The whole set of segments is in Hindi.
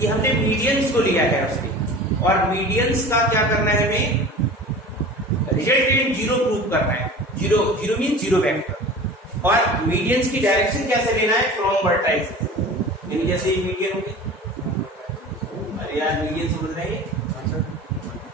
कि हमने मीडियंस को लिया है उसके, और मीडियंस का क्या करना है, हमें रिजल्टेंट जीरो प्रूव करना है। Zero, zero mean zero vector. और मीडियंस की डायरेक्शन कैसे लेना है, फ्रॉम वर्टाइसेस, यानी जैसे ये मीडियन होगी, अरे यार मीडियन समझ रहे हैं,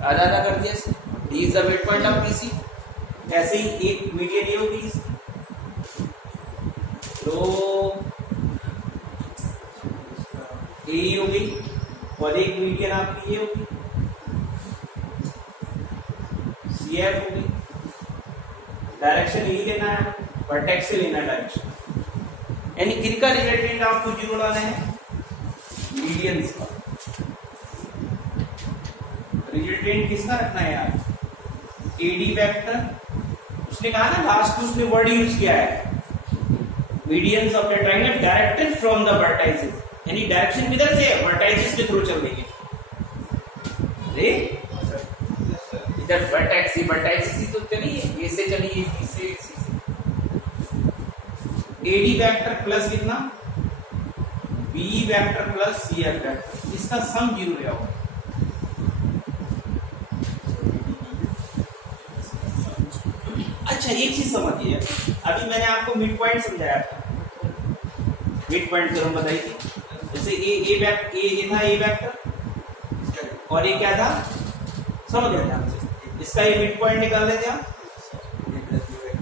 आधा आधा कर दिया, D is the mid point of BC. ऐसे ही एक मीडियन ये होगी, तो ए हो गई, और एक मीडियन आपकी ये होगी, सी एफ होगी। डायरेक्शन यही लेना है, वर्टेक्स से लेना डायरेक्शन, यानी किनका रिजल्टेंट आपको जीरो लाना है, मीडियंस का। रिजल्टेंट किसका रखना है यार, एडी वेक्टर। उसने कहा ना लास्ट में, उसने वर्ड यूज किया है, medians of the triangle directed from the vertices, यानी डायरेक्शन किधर से, वर्टाइसेस के थ्रू चल देंगे। इधर वर्टेक्स ही वर्टाइसेस ही तो चलिए, ए से चलिए, बी से, सी से। एडी वेक्टर प्लस कितना, B vector plus C F vector, इसका सम जीरो लिया होगा। अच्छा एक चीज समझिए, अभी मैंने आपको मिड पॉइंट समझाया था, मिड पॉइंट जरूर बताई थी। जैसे ए था ए वेक्टर, और ये क्या था, समझ रहे थे आपसे, इसका ये मिड पॉइंट निकाल लेते हम,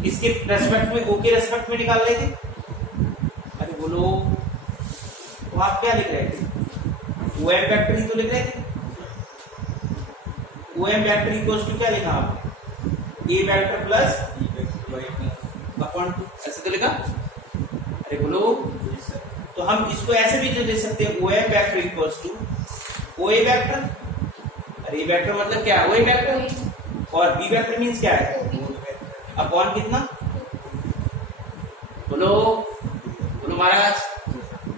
इसके रेस्पेक्ट में, ओ के रेस्पेक्ट में निकाल लेते। अरे बोलो, तो आप क्या लिख रहे थे, ओ एम वेक्टर ही तो लिख रहे थे। O M vector equals to क्या लिखा आपने, ए वेक्टर प्लस अपॉन 2, ऐसे तो लिखा। अरे बोलो, तो हम इसको ऐसे भी दे सकते हैं, O M vector equals to O A vector. अरे वेक्टर मतलब क्या है, ओ ए वेक्टर, और बी वेक्टर मींस क्या है, अपॉन कितना, बोलो बोलो महाराज,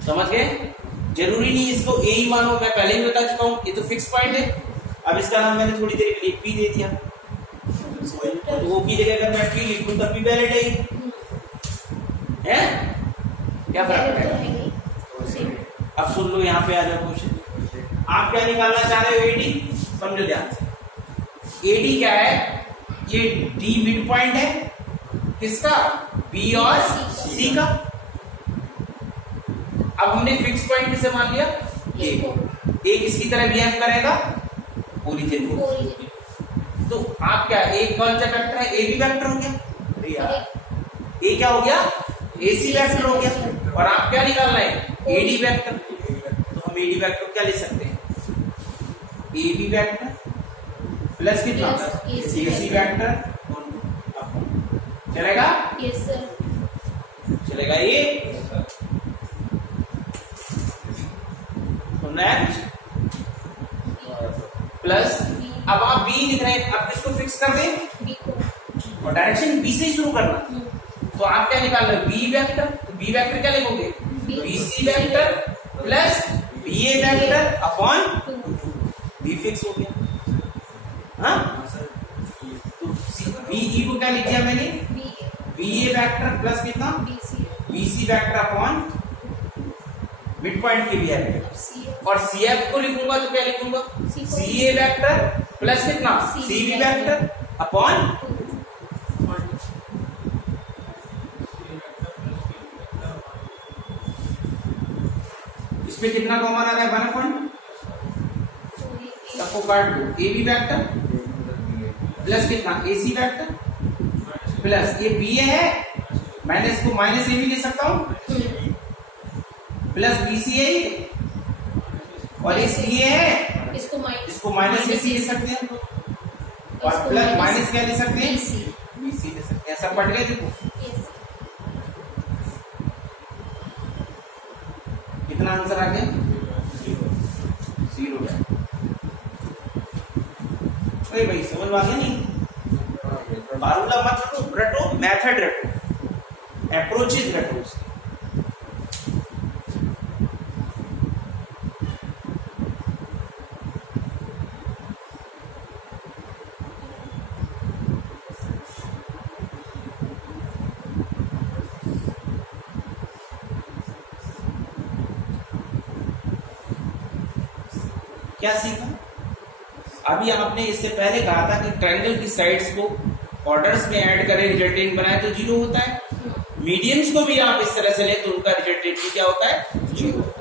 समझ गए। जरूरी नहीं इसको ए ही मानो, मैं पहले ही बता चुका हूं, ये तो फिक्स पॉइंट है। अब इसका नाम मैंने थोड़ी देर के लिए पी दे दिया, तो वो की जगह अगर मैं पी लिख दूं तब भी वैलिड है, क्या फर्क पड़ेगा। अब सुन लो, यहाँ पे आ जाओ क्वेश्चन, आप क्या निकालना चाह रहे हो, एडी, समझो ध्यान से। एडी क्या है, ये डी मिड पॉइंट है किसका, बी और सी का। अब हमने फिक्स पॉइंट किसे मान लिया, ए किसकी तरह बिहेव करेगा, ओरिजिन को। तो आप क्या, एक कौन सा वेक्टर है, ए बी वेक्टर हो गया, ए क्या हो गया, ए सी वेक्टर हो गया, और आप क्या निकालना है, ए डी वेक्टर। तो हम ए डी वेक्टर क्या ले सकते हैं, ए बी वेक्टर प्लस कितना, ए सी वेक्टर, चलेगा, यस सर, चलेगा ये, सुनना है, प्लस। अब आप बी लिख रहे हैं, अब इसको फिक्स कर दें, और डायरेक्शन बी से ही शुरू करना। तो आप क्या निकाल रहे हो, बी वेक्टर, तो बी वेक्टर क्या लिखोगे, B C vector plus B A vector upon B fix हो गया। हाँ, तो बी ई को क्या लिख दिया मैंने, बी ए वेक्टर प्लस कितना, B C vector upon mid point के भी है, और सी एफ को लिखूंगा तो क्या लिखूंगा, सी ए वेक्टर प्लस कितना, सी बी वेक्टर अपॉन, इसमें कितना कॉमन आ रहा है, 1 पॉइंट, सबको काट दो, ए बी वेक्टर प्लस कितना, ए सी वेक्टर प्लस ये बी ए है, मैंने इसको माइनस ए भी ले सकता हूं, प्लस बी सी ए, और इस ये है, इसको माइनस ए सी ले सकते हैं, और प्लस माइनस क्या ले सकते हैं, बी सी ले सकते हैं। सब पढ़ गए, देखो कितना आंसर आ गया, 0। भाई समझ में आ गया नहीं, फार्मूला मत रटो, मेथड रटो, अप्रोचेज रटो उसकी। क्या सीखा? अभी आपने इससे पहले कहा था कि ट्रायंगल की साइड्स को ऑर्डर्स में ऐड करें, रिजल्टेंट बनाए तो जीरो होता है। मीडियंस को भी आप इस तरह से ले तो उनका रिजल्टेंट भी क्या होता है? जीरो होता है।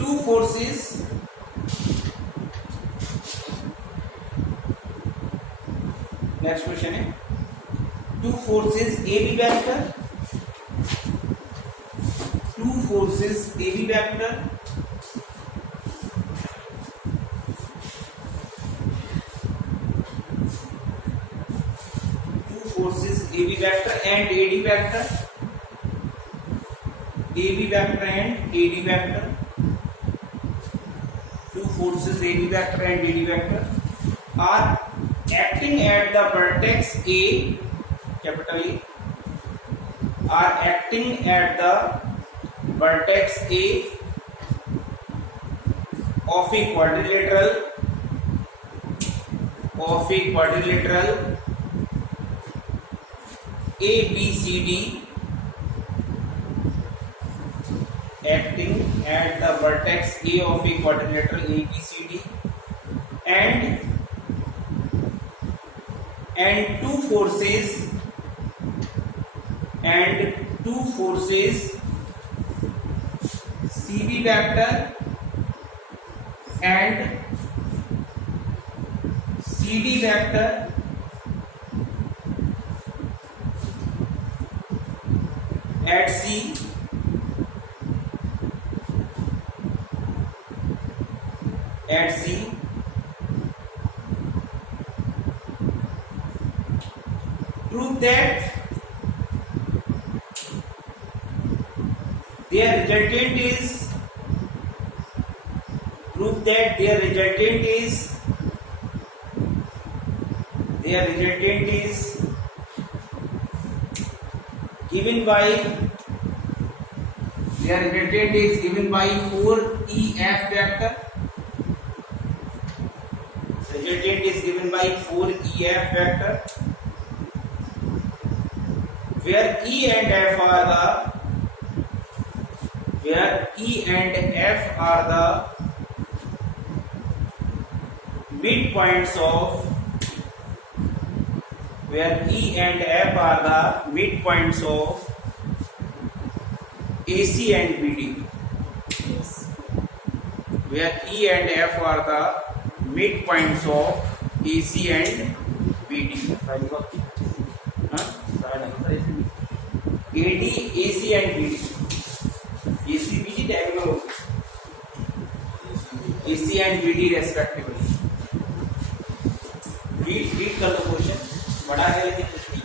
Two forces नेक्स्ट क्वेश्चन है two forces AB vector, two forces AB vector AB vector and AD vector, AB vector and AD vector, two forces AB vector and AD vector are acting at the vertex A, capital A, are acting at the vertex A of a quadrilateral ABCD, acting at the vertex A of a quadrilateral ABCD, and two forces CB vector and CD vector at C prove that their resultant is given by 4EF vector. Resultant is given by 4EF vector, where E and F are the midpoints of AC and BD. Where E and F are the midpoints of AC and BD. AD, AC and BD. AC, BD diagonal. AC and BD respectively. Read कर दो क्वेश्चन, बड़ा है लेकिन कुछ नहीं।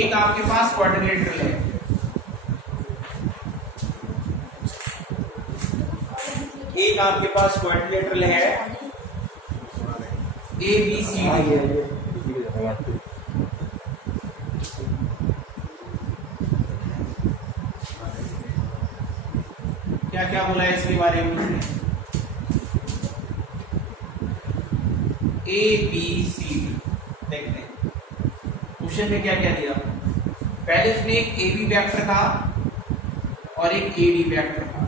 एक आपके पास क्वाड्रिलेटरल है, ABCD। क्या क्या बोला है इसके बारे में? ABCD देखते हैं क्वेश्चन में क्या क्या दिया। पहले उसने एक AB वेक्टर था और एक AD वेक्टर था।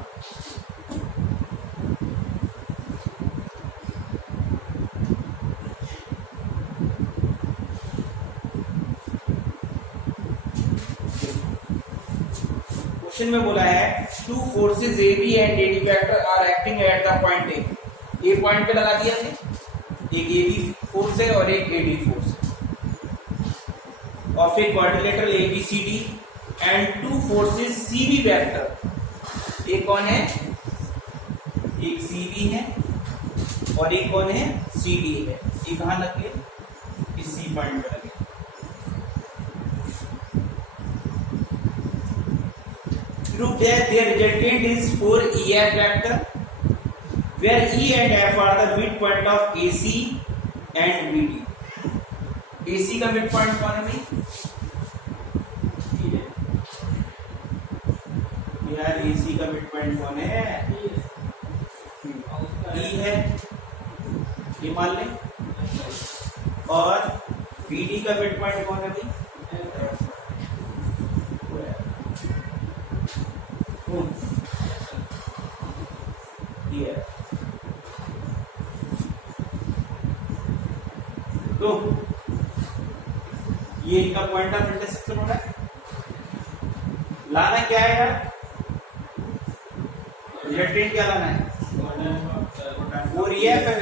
क्वेश्चन में बोला है two forces A B and AD vector are acting at the point A point पे लगा दिया हमने, एक ए बी फोर्स है और एक एडी फोर्स है, और फिर quadrilateral A B C D and two forces C B vector, एक कौन है, एक सी बी है और एक कौन है, सी डी है। ये कहां लगे, इस सी पॉइंट पे लगे। Prove that their resultant is 4 EF vector, where E and F are the midpoint of AC and BD. AC का midpoint कौन है भाई? यार AC का midpoint कौन है? E है, ये मान लें। और BD का midpoint कौन है भाई? तो ये इनका पॉइंट ऑफ इंटरसेक्शन हो रहा है। लाना क्या है यार, रिजल्टेंट क्या लाना है, 4EF है।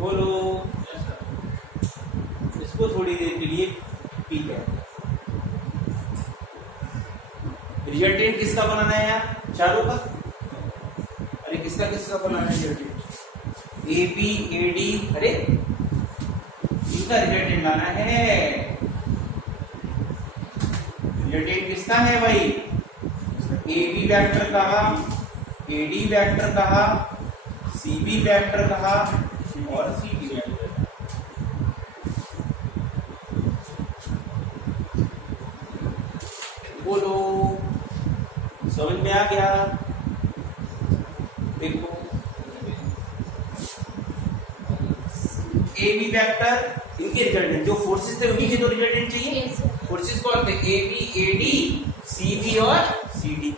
बोलो, इसको थोड़ी देर के लिए ठीक है। रिजल्टेंट किसका बनाना है यार, चारों का। अरे किसका बनाना है resultant, A B A D, अरे इनका रिजल्टेंट लाना है। रिजल्टेंट किसका है भाई, ए बी वेक्टर कहा, ए डी वेक्टर कहा, सी बी वेक्टर कहा और सी डी वेक्टर। बोलो, समझ में आ गया। देखो ए बी वेक्टर, इनके रिजल्टेंट जो फोर्सेस थे उन्हीं के तो रिजल्टेंट चाहिए। फोर्सेस कौन थे, A B A D C B और सी डी।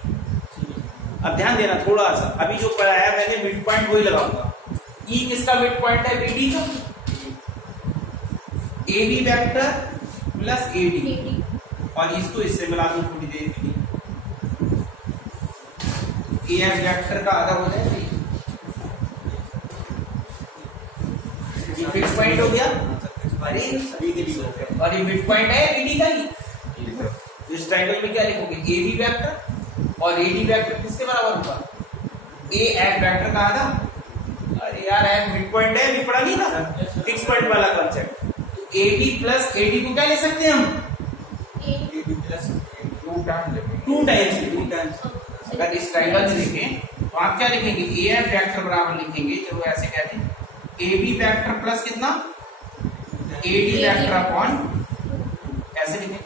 अब ध्यान देना थोड़ा सा, अभी जो पढ़ाया मैंने मिड पॉइंट वही लगाऊंगा। ई किसका मिड पॉइंट है, बी डी का। A B vector plus A D, और इसको इससे मिला दूं थोड़ी देर के लिए, ए एफ वेक्टर का आधा हो जाए। ये फिक्स पॉइंट हो गया, अरे सभी के लिए हो गया। और ये मिड पॉइंट है बीडी का ही। इस ट्रायंगल में क्या लिखोगे, ए बी वेक्टर और ए डी वेक्टर किसके बराबर होगा, ए एफ वेक्टर का आधा। अरे यार एफ मिड पॉइंट है, अभी पढ़ा नहीं ना फिक्स पॉइंट वाला concept. A B plus A D को क्या ले सकते हैं हम, टू टाइम्स। अगर इस ट्रायंगल में लिखें तो आप क्या लिखेंगे, ए एफ वेक्टर बराबर लिखेंगे, चलो ऐसे कहते हैं, ए बी वेक्टर प्लस कितना, ए डी वेक्टर अपॉन, ऐसे लिखेंगे।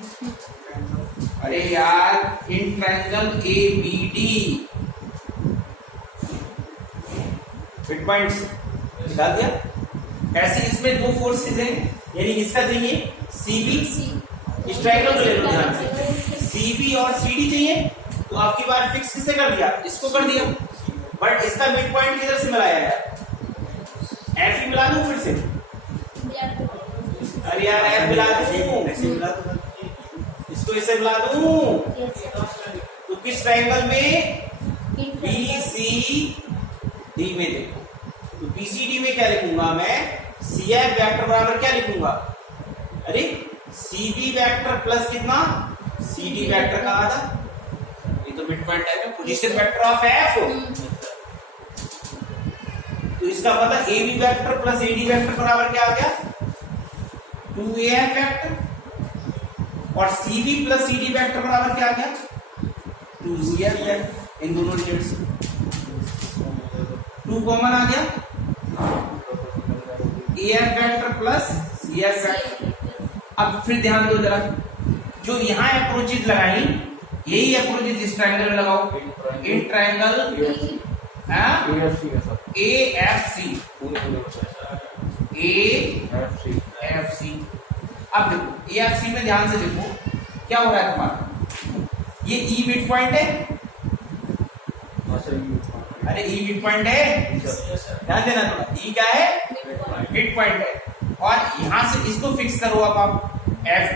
अरे यार in triangle A B D mid points निकाल दिया। ऐसे इसमें दो फोर्सेस हैं, यानी इसका चाहिए सी बी, इस ट्रायंगल को ले लो ध्यान से, सी बी और सी डी चाहिए। तो आपकी बार फिक्स किससे कर दिया, इसको कर दिया, बट इसका मिड पॉइंट किधर से मिलाया यार, एफ ही मिला दूं फिर से। अरे यार एफ मिला दूं, इसको इसे मिला दूं, तो किस ट्रायंगल में, बी सी डी में। देखो तो बी सी डी में क्या लिखूंगा मैं, सी एफ वेक्टर बराबर क्या लिखूंगा, अरे सी बी वेक्टर प्लस कितना, सी डी वेक्टर का आधा। ये तो मिड पॉइंट है, पोजीशन वेक्टर ऑफ एफ। तो इसका मतलब A B vector plus A D vector बराबर क्या आ गया, 2af वेक्टर, और C B plus C D vector बराबर क्या आ गया, 2cf। इन दोनों रिजल्ट्स 2 कॉमन आ गया, af vector plus cf vector. अब फिर ध्यान दो जरा, जो यहां अप्रोचेज लगाई यही अप्रोचेज इस ट्रायंगल में लगाओ। इन ट्रायंगल ए एफ सी, अब देखो ए एफ सी में ध्यान से देखो क्या हो रहा है तुम्हारा, ये ई मिड पॉइंट है, अरे ई मिड पॉइंट है, ध्यान देना थोड़ा, ई क्या है, मिड पॉइंट है। और यहां से इसको फिक्स करो अब आप एफ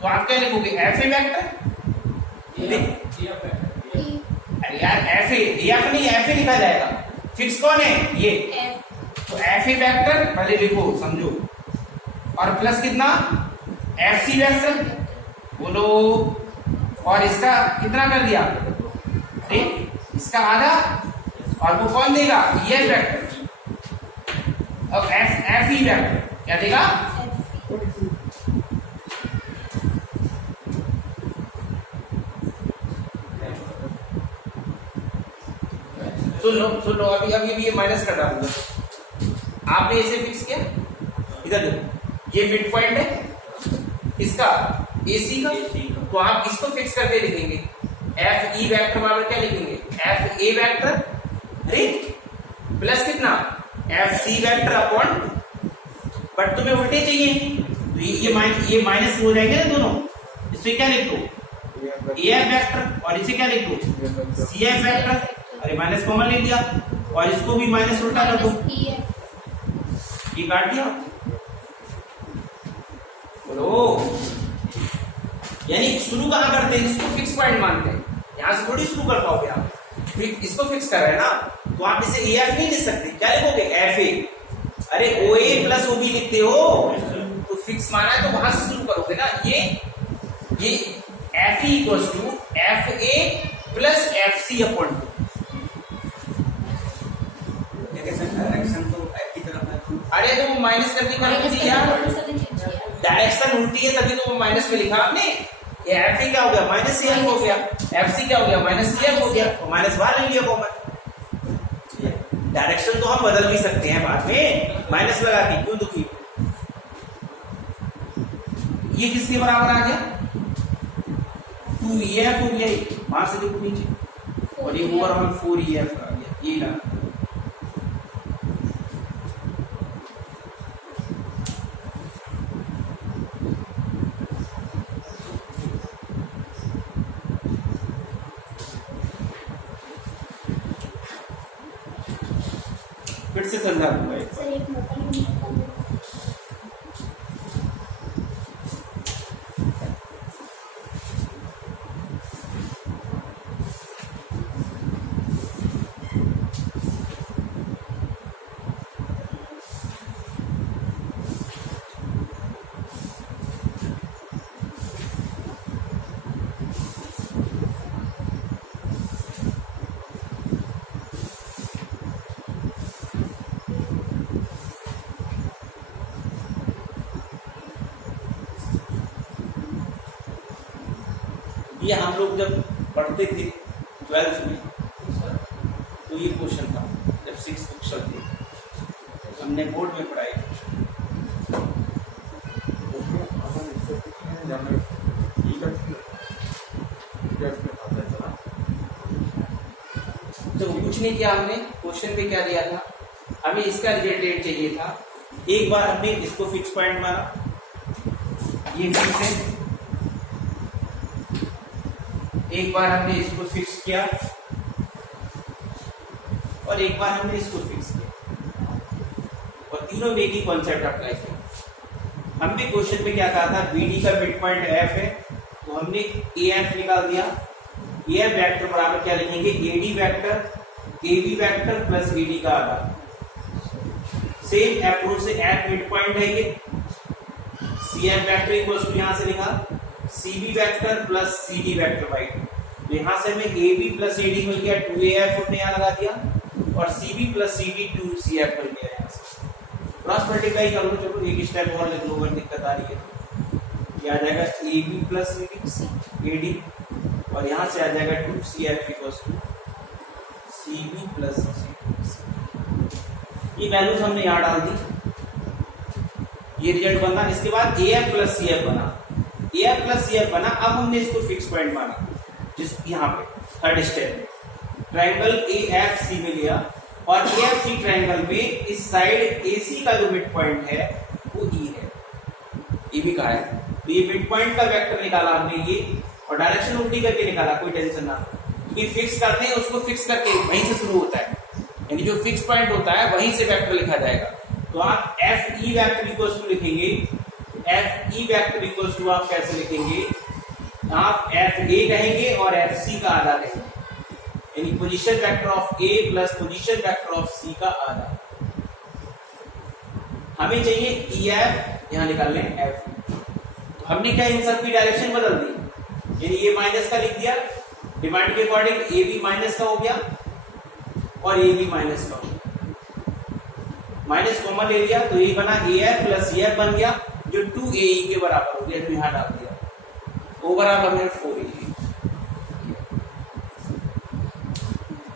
को, तो आप क्या लिखोगे एफ ए वेक्टर। अरे यार एफ ए नहीं एफ ए लिखा जाएगा, फिक्स कौन है ये, तो एफ ए वेक्टर पहले लिखो समझो, और प्लस कितना एफ सी वेक्टर बोलो, और इसका कितना कर दिया इसका आधा, और वो कौन देगा ये वेक्टर, अब एफ ई वेक्टर क्या देगा, सुन लो अभी ये माइनस कर डालूंगा। आपने इसे फिक्स किया, इधर देखो ये मिड पॉइंट है इसका एसी का, तो आप इसको फिक्स करके लिखेंगे एफ ई वेक्टर बराबर क्या लिखेंगे एफ ए वेक्टर प्लस कितना F C vector upon, but तुम्हें उल्टे चाहिए तो ये माइनस हो जाएंगे ना दोनों, इसमें क्या लिख दो ए एफ वेक्टर और इसे क्या लिख दो सी एफ वेक्टर, अरे माइनस कॉमन ले लिया और इसको भी माइनस उल्टा कर दो, ये काट दिया बोलो। यानी शुरू कहां करते हैं, इसको फिक्स पॉइंट मानते हैं, यहां से थोड़ी शुरू कर पाओगे आप, इसको फिक्स कर रहे हैं ना, तो आप इसे ए एफ नहीं लिख सकते, क्या लिखोगे एफ ए, अरे ओ ए प्लस ओ बी लिखते हो, तो फिक्स माना है तो वहां से शुरू करोगे ना, ये F E equals to F A plus F C upon two, direction तो एफ की तरफ है, अरे तो वो माइनस करके कर दीजिए यार, डायरेक्शन उल्टी है तभी तो वो माइनस में लिखा आपने, ये एफ ई क्या हो गया माइनस सी एफ हो गया, एफ सी क्या हो गया माइनस सी एफ हो गया, तो माइनस बाहर ले लिया कॉमन, डायरेक्शन तो हम बदल भी सकते हैं बाद में माइनस लगा के, क्यों दुखी, ये किसके बराबर आ गया 2EF हो गया, वहां से देखो नीचे, और ये ओवरऑल 4EF आ गया, ये लगा फिर से समझा दूंगा एक ये हम लोग जब पढ़ते थे 12th में, तो ये क्वेश्चन था, जब 6th बुक चलती हमने बोर्ड में पढ़ाई, तो कुछ नहीं किया हमने, क्वेश्चन पे क्या दिया था, हमें इसका रिजल्ट चाहिए था, एक बार हमने इसको फिक्स पॉइंट माना, ये फिक्स है, एक बार हमने इसको फिक्स किया और एक बार हमने इसको फिक्स किया, और तीनों में एक ही कॉन्सेप्ट अप्लाई किया। हमने क्वेश्चन में क्या कहा था, बीडी का मिड पॉइंट एफ है, तो हमने ए एफ निकाल दिया, ए एफ वेक्टर बराबर क्या लिखेंगे AD vector A B vector plus AD का आधा, सेम अप्रोच से एफ मिड पॉइंट है ये, C F vector equals to यहां से लिखा C B vector plus C D vector by two, तो यहां से हमें A B plus A D मिल गया, 2AF हमने यहाँ लगा दिया, और C B plus C D 2CF मिल गया, यहाँ से क्रॉस मल्टीप्लाई कर लो, चलो एक स्टेप और लिख लो अगर दिक्कत आ रही है, ये आ जाएगा A B plus A D, और यहाँ से आ जाएगा 2CF equals to C B plus ये वैल्यूज हमने यहाँ डाल दी, ये रिजल्ट बना, इसके बाद AF प्लस CF बना, AF प्लस CF बना, अब हमने इसको फिक्स पॉइंट माना, जिस यहाँ पे थर्ड स्टेप में ट्राइंगल AFC में लिया, और AFC ट्राइंगल में इस साइड AC का जो मिड पॉइंट है वो E है, ये भी कहा है, तो ये मिड पॉइंट का वेक्टर निकाला हमने ये, और डायरेक्शन उल्टी करके निकाला, कोई टेंशन ना, क्योंकि फिक्स करते हैं उसको फिक्स करके वहीं से शुरू होता है, यानी जो फिक्स पॉइंट होता है वहीं से वेक्टर लिखा जाएगा, तो आप FE वेक्टर इक्वल्स टू लिखेंगे F E vector equals to आप कैसे लिखेंगे, आप एफ ए कहेंगे और एफ सी का आधा कहेंगे, यानी position vector of A plus position vector of C का आधा। हमें चाहिए ई एफ, यहां निकाल लें एफ। तो हमने क्या इन सब की डायरेक्शन बदल दी, यानी ये माइनस का लिख दिया, डिमांड के अकॉर्डिंग ए भी माइनस का हो गया और ए भी माइनस का हो गया, माइनस कॉमन ले लिया तो ये बना A F plus A F बन गया जो 2AE के बराबर हो गया, तो यहां डाल दिया ओ बराबर है 4AE।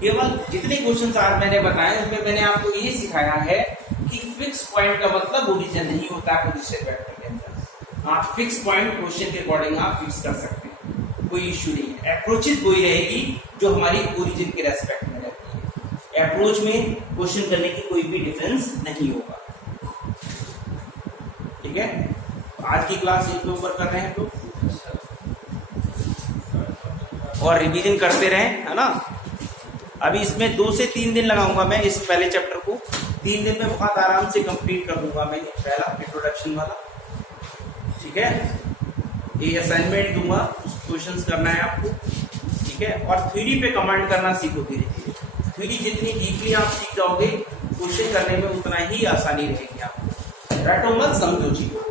केवल जितने क्वेश्चन आज मैंने बताए उसमें मैंने आपको ये सिखाया है कि फिक्स पॉइंट का मतलब ओरिजिन नहीं होता पोजीशन वेक्टर के अंदर। आप फिक्स पॉइंट क्वेश्चन के अकॉर्डिंग आप फिक्स कर सकते हैं, कोई इश्यू नहीं है। अप्रोचेज वही रहेगी जो हमारी ओरिजिन के रेस्पेक्ट में रहती है, अप्रोच में क्वेश्चन करने की कोई भी डिफरेंस नहीं होगा। ठीक है, आज की क्लास यहीं पे ऊपर कर रहे हैं तो और रिवीजन करते रहें, है ना। अभी इसमें 2 से 3 दिन लगाऊंगा मैं इस पहले चैप्टर को, 3 दिन में बहुत आराम से कंप्लीट कर दूंगा मैं पहला इंट्रोडक्शन वाला। ठीक है, ये असाइनमेंट दूंगा, क्वेश्चंस करना है आपको। ठीक है, और थ्योरी पे कमांड करना सीखो धीरे धीरे। थ्योरी जितनी डीपली आप सीख जाओगे क्वेश्चन करने में उतना ही आसानी रहेगी आपको। रटो मत, समझो चीजों।